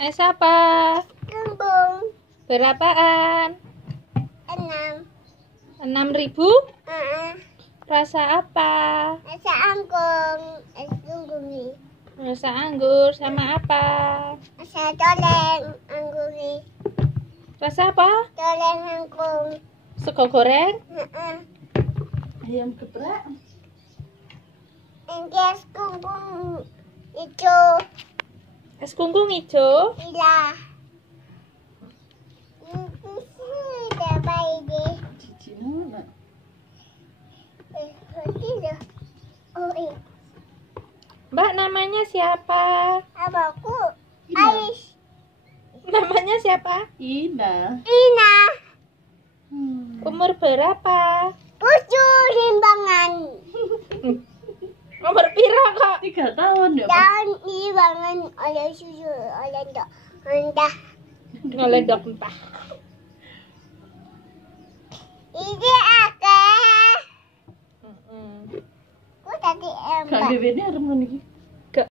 Es apa? Kembung. Berapaan? 6. 6.000? Rasa apa? Rasa anggung. Es tunggu. Rasa anggur sama apa? Rasa toleng anggur. Rasa apa? Toleng anggung. Sego goreng? Ayam geprek. Ini es kungkung itu. Es kungkung hijau? Iya. Itu sih apa ini? Cici mana? Ini. Oh ini. Mbak, namanya siapa? Abangku. Ina. Ais. Namanya siapa? Ina. Ina. Umur berapa? 7 limbangan. Umur pira kok? 3 tahun ya, Pak? Dan limbangan oleh susu oleh dok. Entah. Ngeledok entah. Ini akeh. Mm-mm. Ku tadi Kak empat. Bebe ini arep ngono iki.